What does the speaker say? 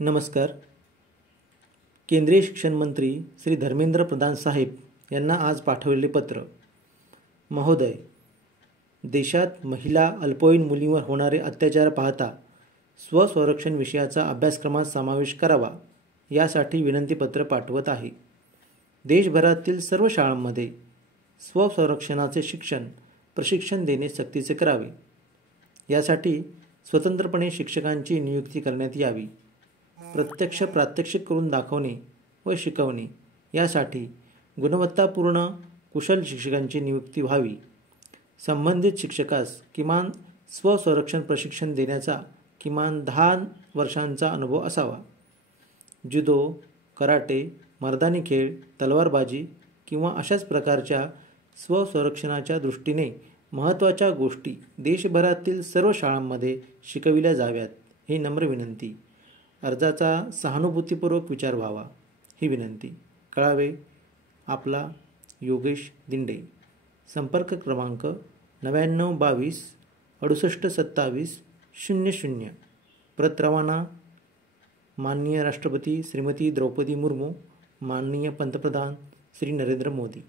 नमस्कार. केंद्रीय शिक्षण मंत्री श्री धर्मेंद्र प्रधान साहेब यांना आज पाठवलेले पत्र. महोदय, देशात महिला अल्पवयीन मुलींवर होणारे अत्याचार पाहता स्वसंरक्षण विषयाचा अभ्यासक्रमात समावेश करावा यासाठी विनंतीपत्र पाठवत आहे. देशभरातील सर्व शाळांमध्ये स्वसंरक्षणाचे प्रशिक्षण देणे सक्तीचे करावे. यासाठी स्वतंत्रपणे शिक्षकांची नियुक्ती करण्यात यावी. प्रत्यक्ष प्रात्यक्षिक करून दाखवणे व शिकवणे यासाठी गुणवत्तापूर्ण कुशल शिक्षकांची नियुक्ती व्हावी. संबंधित शिक्षकास किमान स्वसंरक्षण प्रशिक्षण देण्याचा किमान 10 वर्षांचा अनुभव असावा. जुदो, कराटे, मर्दानी खेळ, तलवारबाजी किंवा अशाच प्रकारच्या स्वसंरक्षणाच्या दृष्टीने महत्त्वाच्या गोष्टी देशभरातील सर्व शाळांमध्ये शिकविल्या जाव्यात, ही नम्र विनंती. अर्जाचा सहानुभूतीपूर्वक विचार व्हावा, ही विनंती. कळावे, आपला योगेश दिंडे. संपर्क क्रमांक 9922 68 27 00. प्रत रवाना माननीय राष्ट्रपती श्रीमती द्रौपदी मुर्मू, माननीय पंतप्रधान श्री नरेंद्र मोदी.